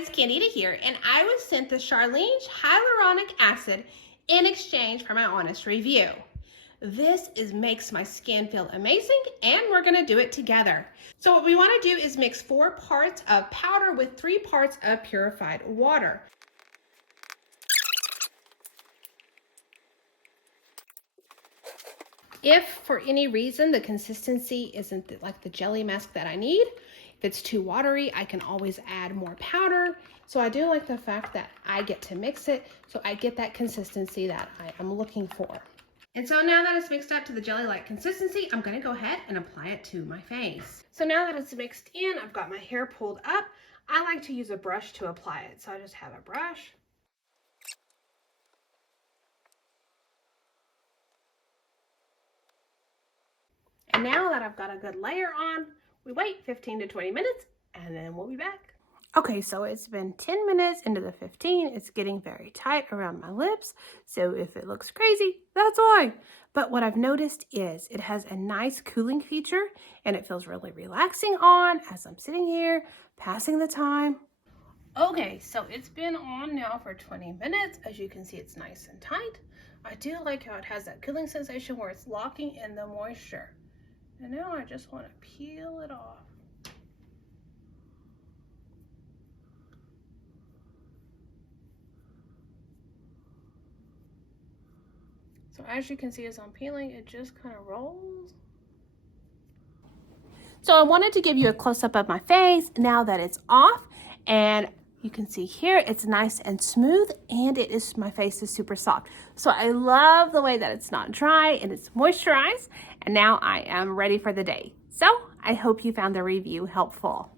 guys, Candida here, and I was sent the Charlene's Hyaluronic Acid in exchange for my honest review. This makes my skin feel amazing, and we're gonna do it together. So what we wanna do is mix 4 parts of powder with 3 parts of purified water. If for any reason the consistency isn't like the jelly mask that I need, if it's too watery, I can always add more powder. So I do like the fact that I get to mix it so I get that consistency that I am looking for. And so now that it's mixed up to the jelly-like consistency, I'm gonna go ahead and apply it to my face. So now that it's mixed in, I've got my hair pulled up. I like to use a brush to apply it. So I just have a brush. And now that I've got a good layer on, we wait 15 to 20 minutes and then we'll be back. Okay, so it's been 10 minutes into the 15. It's getting very tight around my lips. So if it looks crazy, that's why. But what I've noticed is it has a nice cooling feature and it feels really relaxing on as I'm sitting here passing the time. Okay, so it's been on now for 20 minutes. As you can see, it's nice and tight. I do like how it has that cooling sensation where it's locking in the moisture. And now I just want to peel it off. So as you can see, as I'm peeling, it just kind of rolls. So I wanted to give you a close-up of my face now that it's off, and you can see here it's nice and smooth, and my face is super soft. So I love the way that it's not dry and it's moisturized, and now I am ready for the day. So I hope you found the review helpful.